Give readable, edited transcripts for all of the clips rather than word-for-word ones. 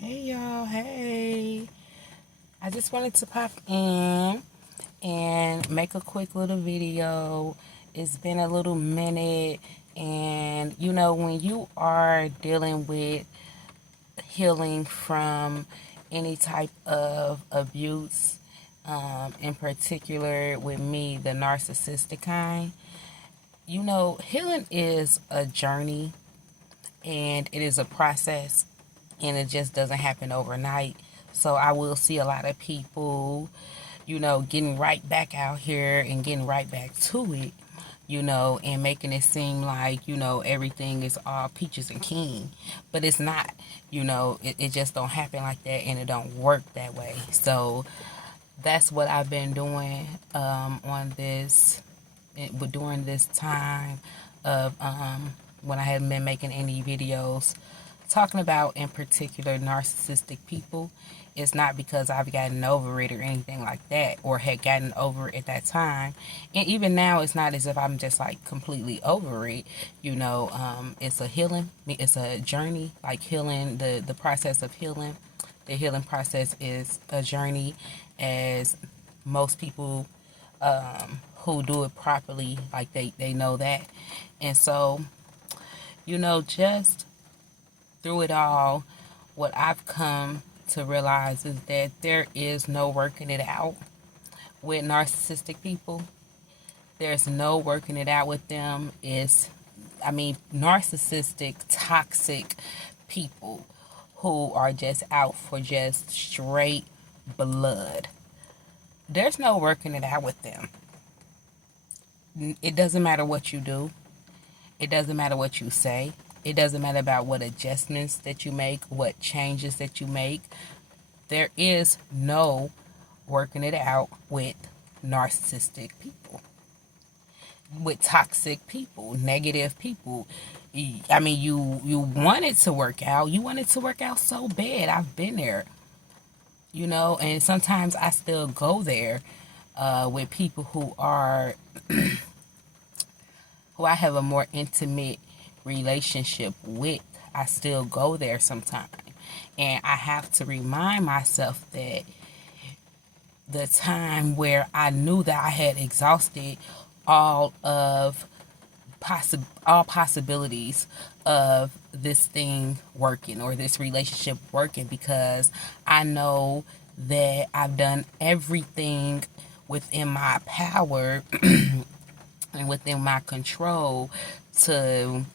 Hey y'all, hey. I just wanted to pop in and make a quick little video. It's been a little minute, and when you are dealing with healing from any type of abuse, in particular with me, the narcissistic kind, healing is a journey and it is a process, and it just doesn't happen overnight. So I will see a lot of people, getting right back out here and getting right back to it, and making it seem like, everything is all peaches and cream. But it's not, it just don't happen like that, and it don't work that way. So that's what I've been doing on this, during this time of when I haven't been making any videos talking about, in particular, narcissistic people. It's not because I've gotten over it or anything like that, or had gotten over it at that time. And even now, it's not as if I'm just like completely over it. It's a healing, it's a journey, like healing, the process of healing. The healing process is a journey, as most people who do it properly, like they know that. And so, just through it all, what I've come to realize is that there is no working it out with narcissistic people. There's no working it out with them. Narcissistic, toxic people who are just out for just straight blood. There's no working it out with them. It doesn't matter what you do. It doesn't matter what you say. It doesn't matter about what adjustments that you make, what changes that you make. There is no working it out with narcissistic people, with toxic people, negative people. You want it to work out. You want it to work out so bad. I've been there, and sometimes I still go there with people who are, who I have a more intimate relationship with. I still go there sometimes, and I have to remind myself that the time where I knew that I had exhausted all possibilities of this thing working, or this relationship working, because I know that I've done everything within my power and within my control to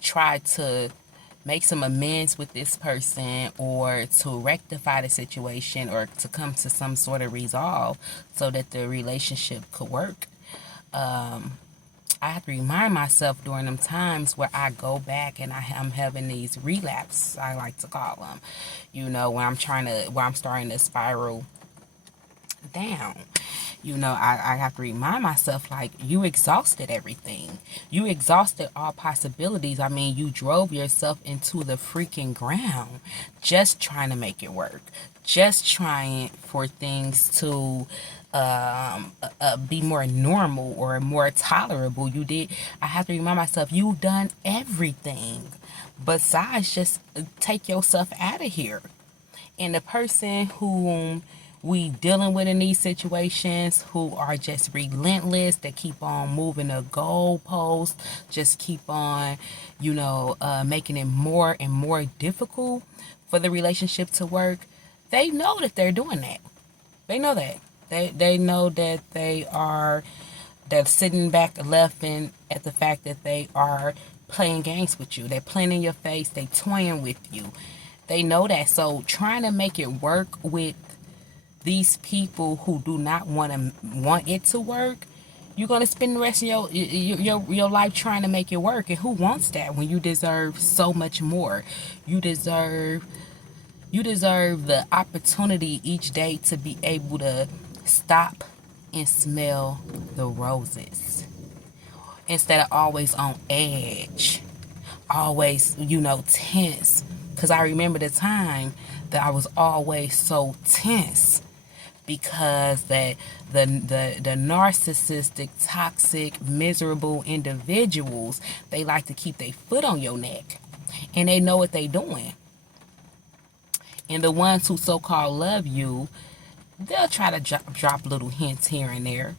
try to make some amends with this person, or to rectify the situation, or to come to some sort of resolve so that the relationship could work. I have to remind myself during them times where I go back and I'm having these relapses, I like to call them, when I'm starting to spiral down. I have to remind myself, like, you exhausted everything. You exhausted all possibilities. You drove yourself into the freaking ground just trying to make it work. Just trying for things to be more normal or more tolerable. I have to remind myself, you've done everything besides just take yourself out of here. And the person whom we dealing with in these situations, who are just relentless, that keep on moving the goalposts, just keep on, making it more and more difficult for the relationship to work, they know that they're doing that. They know that. They know that they're sitting back laughing at the fact that they are playing games with you. They're playing in your face. They toying with you. They know that. So trying to make it work with these people who do not want it to work, you're going to spend the rest of your life trying to make it work. And who wants that when you deserve so much more? You deserve the opportunity each day to be able to stop and smell the roses, instead of always on edge, always, tense. Because I remember the time that I was always so tense, because the narcissistic, toxic, miserable individuals, they like to keep their foot on your neck, and they know what they doing. And the ones who so-called love you, they'll try to drop little hints here and there.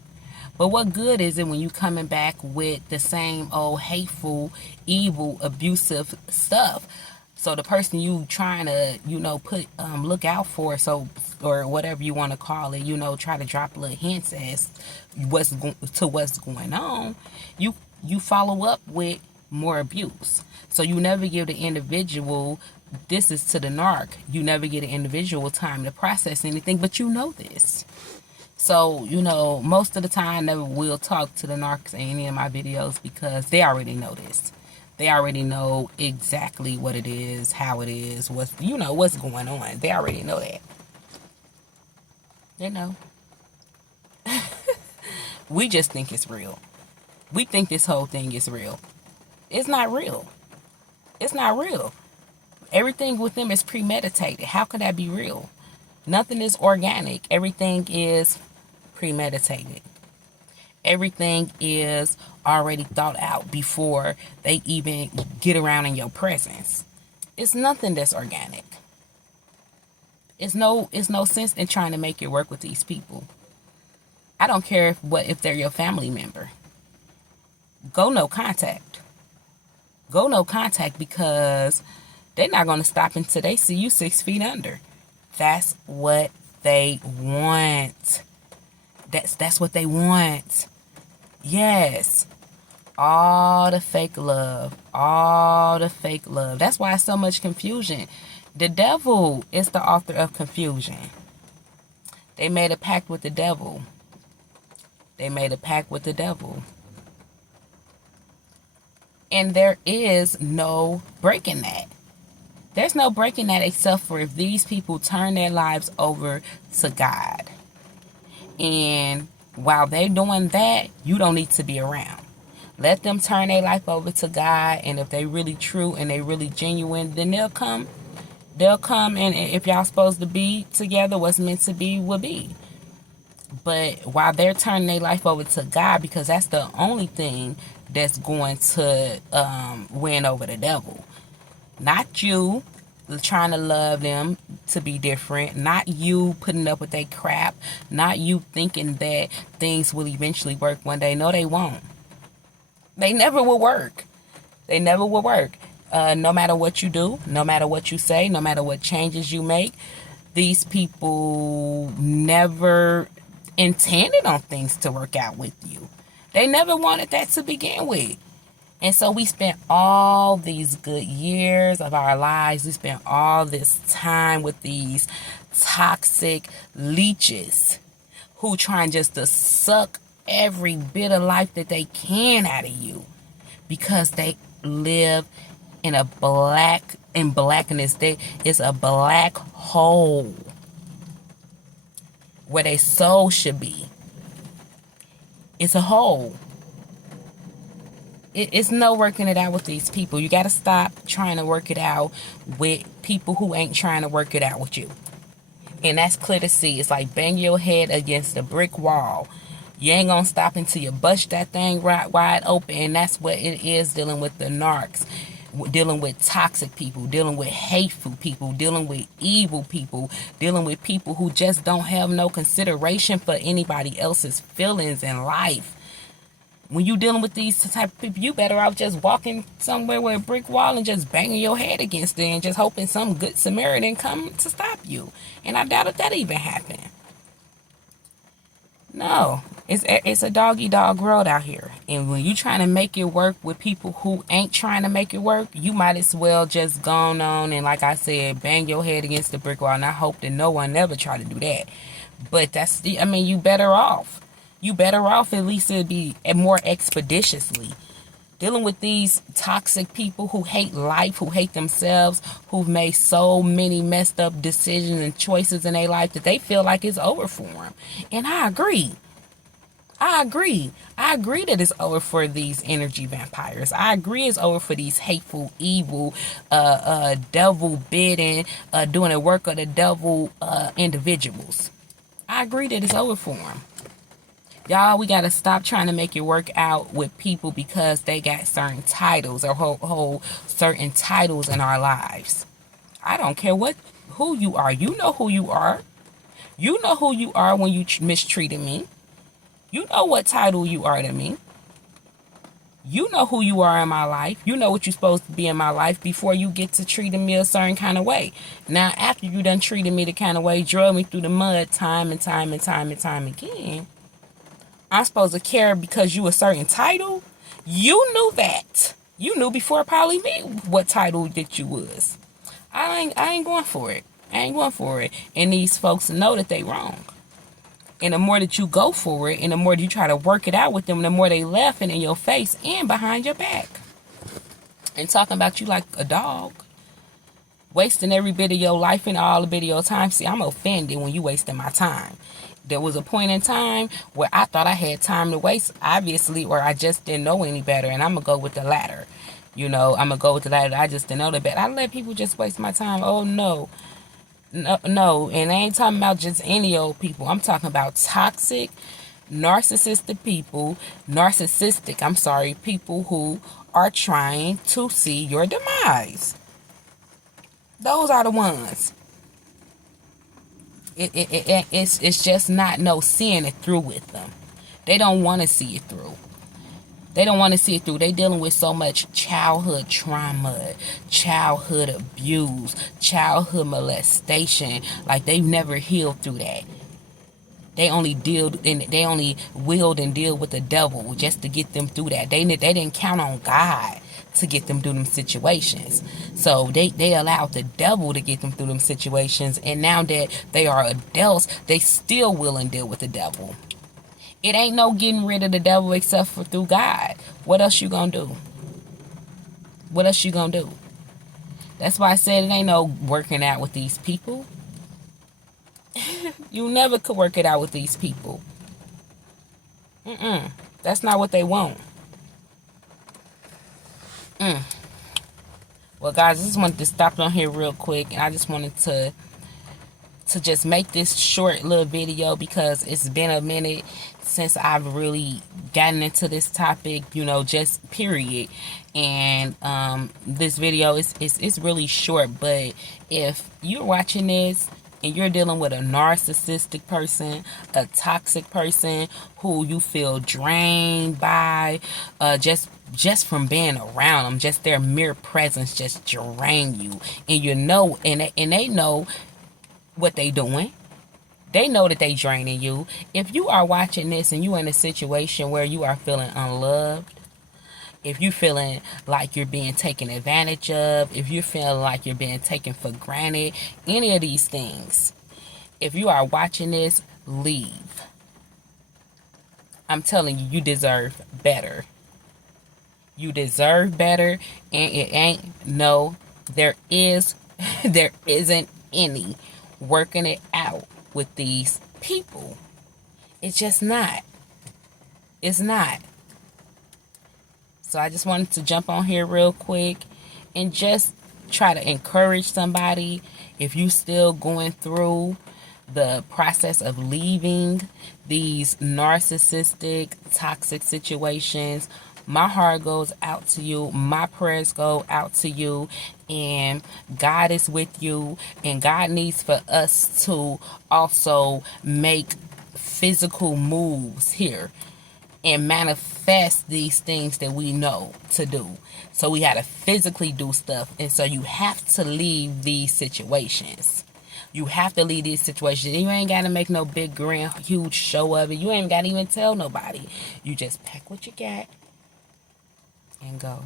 But what good is it when you coming back with the same old hateful, evil, abusive stuff? So the person you trying to, put look out for, or whatever you want to call it, try to drop little hints as what's going on. You follow up with more abuse. So you never give the individual. This is to the narc. You never get an individual time to process anything, but you know this. So, most of the time I never will talk to the narcs in any of my videos because they already know this. They already know exactly what it is, how it is, what's going on. They already know that. They know. We just think it's real. We think this whole thing is real. It's not real. It's not real. Everything with them is premeditated. How could that be real? Nothing is organic. Everything is premeditated. Everything is already thought out before they even get around in your presence. It's nothing that's organic. It's no sense in trying to make it work with these people. I don't care if they're your family member. Go no contact. Go no contact because they're not going to stop until they see you 6 feet under. That's what they want. That's what they want. Yes. All the fake love. All the fake love. That's why it's so much confusion. The devil is the author of confusion. They made a pact with the devil. They made a pact with the devil. And there is no breaking that. There's no breaking that except for if these people turn their lives over to God. And while they're doing that, you don't need to be around. Let them turn their life over to God. And if they really true and they really genuine, then they'll come. They'll come, and if y'all supposed to be together, what's meant to be will be. But while they're turning their life over to God, because that's the only thing that's going to win over the devil. Not you trying to love them to be different. Not you putting up with their crap. Not you thinking that things will eventually work one day. No, they won't. They never will work. They never will work. No matter what you do, no matter what you say, no matter what changes you make, these people never intended on things to work out with you. They never wanted that to begin with. And so we spent all these good years of our lives, we spent all this time with these toxic leeches who trying just to suck every bit of life that they can out of you because they live in blackness. It's a black hole where their soul should be. It's a hole. It's no working it out with these people. You got to stop trying to work it out with people who ain't trying to work it out with you. And that's clear to see. It's like bang your head against a brick wall. You ain't going to stop until you bust that thing right wide open. And that's what it is dealing with the narcs. Dealing with toxic people. Dealing with hateful people. Dealing with evil people. Dealing with people who just don't have no consideration for anybody else's feelings in life. When you dealing with these type of people, you better off just walking somewhere with a brick wall and just banging your head against it and just hoping some good Samaritan come to stop you. And I doubt if that even happened. No, it's a dog-eat-dog world out here. And when you trying to make it work with people who ain't trying to make it work, you might as well just go on and, like I said, bang your head against the brick wall. And I hope that no one ever try to do that. But you better off. You better off, at least it'd be more expeditiously. Dealing with these toxic people who hate life, who hate themselves, who've made so many messed up decisions and choices in their life that they feel like it's over for them. And I agree. I agree that it's over for these energy vampires. I agree it's over for these hateful, evil, devil bidding, doing the work of the devil individuals. I agree that it's over for them. Y'all, we got to stop trying to make it work out with people because they got certain titles or hold certain titles in our lives. I don't care what who you are. You know who you are. You know who you are when you mistreated me. You know what title you are to me. You know who you are in my life. You know what you're supposed to be in my life before you get to treating me a certain kind of way. Now, after you done treated me the kind of way, drug me through the mud time and time and time and time again, I'm supposed to care because you a certain title? You knew that. You knew before probably me what title that you was. I ain't going for it. I ain't going for it. And these folks know that they wrong. And the more that you go for it, and the more that you try to work it out with them, the more they laughing in your face and behind your back. And talking about you like a dog. Wasting every bit of your life and all the bit of your time. See, I'm offended when you wasting my time. There was a point in time where I thought I had time to waste, obviously, or I just didn't know any better. And I'm going to go with the latter. You know, I'm going to go with the latter. I just didn't know the better. I let people just waste my time. Oh, no. No, and I ain't talking about just any old people. I'm talking about toxic, narcissistic people who are trying to see your demise. Those are the ones. It's just not no seeing it through with them. They don't want to see it through. They don't want to see it through. They dealing with so much childhood trauma, childhood abuse, childhood molestation. Like they've never healed through that. They only willed and deal with the devil just to get them through that. They didn't count on God to get them through them situations. So they allowed the devil to get them through them situations. And now that they are adults, they still will and deal with the devil. It ain't no getting rid of the devil except for through God. What else you gonna do? What else you gonna do? That's why I said it ain't no working out with these people. You never could work it out with these people. That's not what they want. Well, guys, I just wanted to stop on here real quick, and I just wanted to just make this short little video because it's been a minute since I've really gotten into this topic, you know, just period. And this video is really short, but if you're watching this and you're dealing with a narcissistic person, a toxic person who you feel drained by, just from being around them, just their mere presence just drain you, and you know, and they know what they doing. They know that they draining you. If you are watching this and you in a situation where you are feeling unloved, if you're feeling like you're being taken advantage of, if you're feeling like you're being taken for granted, any of these things, if you are watching this, leave. I'm telling you, you deserve better. You deserve better, and it ain't, no, there isn't any working it out with these people. It's just not. It's not. So I just wanted to jump on here real quick and just try to encourage somebody. If you still going through the process of leaving these narcissistic, toxic situations, my heart goes out to you. My prayers go out to you. And God is with you. And God needs for us to also make physical moves here and manifest these things that we know to do. So we had to physically do stuff. And so you have to leave these situations. You have to leave these situations. You ain't got to make no big, grand, huge show of it. You ain't got to even tell nobody. You just pack what you got and go.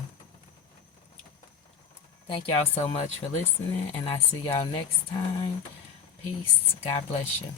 Thank y'all so much for listening, and I see y'all next time. Peace. God bless you.